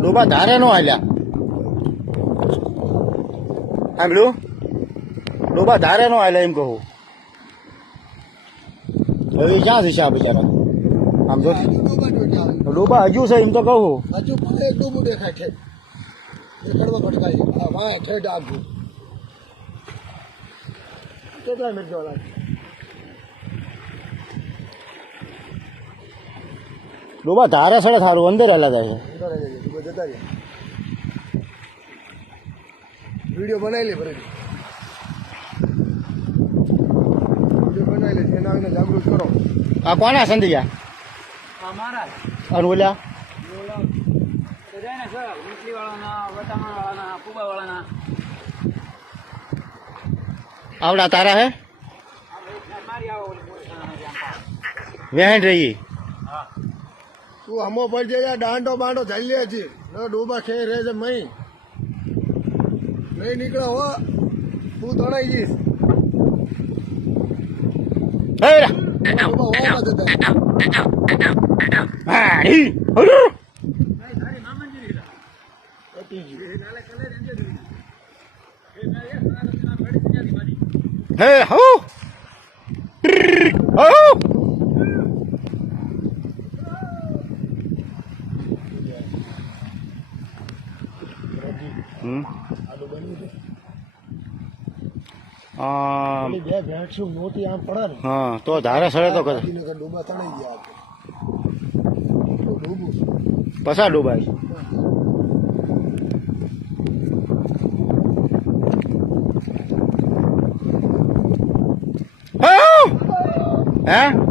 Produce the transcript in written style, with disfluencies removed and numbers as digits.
ડોબા ધારે નો હાલ્યા સાંભળ્યું ડોબા ધારે નો હાલ્યા એમ કહું હવે ક્યાં છે આ બિચારા આમ જો ડોબા હજુ છે એમ તો કહું હજુ પણ એક ડૂબું દેખાય છે એ કડવા ભટકાય વાય ઠેઠ આગું કેટલા મિનિટ જેવા લાગે ડોબા ધારે સડે સારું અંદર હાલા જાય છે જતા રહ્યા વિડીયો બનાવી લે ફરી વિડીયો બનાવી લે એના આવીને જાગૃત કરો આ કોના સંધિયા અમારા અને ઓલા મીઠલી વાળાના વટાણા વાળાના કુબા વાળાના આવડા તારા હે મારી આવો વેણ રહી તું હમો પડી જાય દાંડો બાંડો ચાલ્યા છે ન ડોબા ખેર રહે છે મય નહીં નીકળે હો તું તણાઈ જઈશ ડોબા હોવા જતા પતી ગયું હે હો બે ભેંસું મોટી આમ પડે ને હા તો ધારે સડે તો કરે ડોબા તણાઈ ગયા ડૂબું પસા ડૂબાય હે